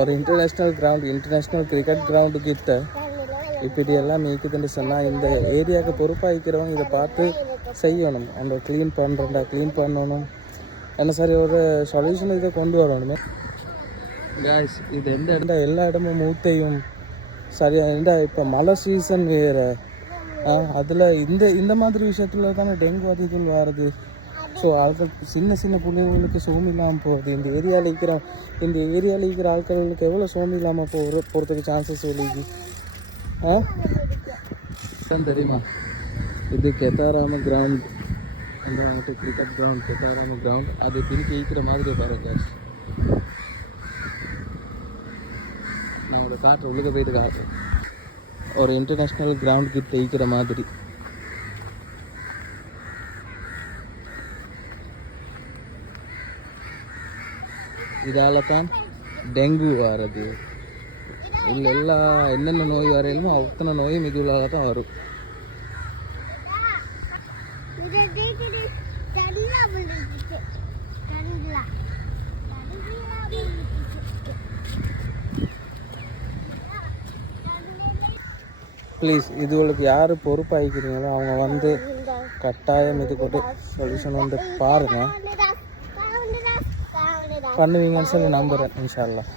ஒரு international cricket ground கிட்ட இப்படி எல்லாம் இருக்குதுன்னு சொன்னால் இந்த ஏரியாவுக்கு பொறுப்பாகிக்கிறவங்க இதை பார்த்து செய்யணும். அந்த க்ளீன் பண்ணணும் என்ன சரி ஒரு சொல்யூஷன் இதை கொண்டு வரணுமே காய்ஸ். இது எந்த இடம் எல்லா இடமும் மூத்தையும் சரியாக இப்போ மழை சீசன் வேறு, அதில் இந்த மாதிரி விஷயத்தில் தானே டெங்கு அதிகம் வருது. ஸோ ஆட்கள் சின்ன பிள்ளைங்களுக்கு சோம்பு இல்லாமல் போகுது. இந்த ஏரியாவில் இருக்கிற ஆட்களுக்கு எவ்வளோ சோம்பு இல்லாமல் போகிறதுக்கு சான்சஸ் வெளிக்கு தெரியுமா? இது கெத்தாராம கிரவுண்ட், அந்த வந்துட்டு கிரிக்கெட் கிரவுண்ட் கெத்தாராம கிரவுண்ட். அது திருப்பி ஈக்கிற மாதிரி பாருங்க. நான் உங்களை காட்டுறேன், உள்ளே போயிட்டு காட்டுறேன். ஒரு இன்டர்நேஷ்னல் கிரவுண்ட் கிட்ட ஈக்கிற மாதிரி. இதால தான் டெங்கு வர்றது. இல்லை என்னென்ன நோய் வரையிலுமோ அத்தனை நோயும் இதுவாக தான் வரும். ப்ளீஸ் இதுகளுக்கு யார் பொறுப்பாகிக்கிறீங்களோ அவங்க வந்து கட்டாயம் இது கூட சொல்யூஷன் வந்து பாருங்கள், பண்ணுவீங்கன்னு சொல்லி நம்புகிறேன் இன்ஷா அல்லாஹ்.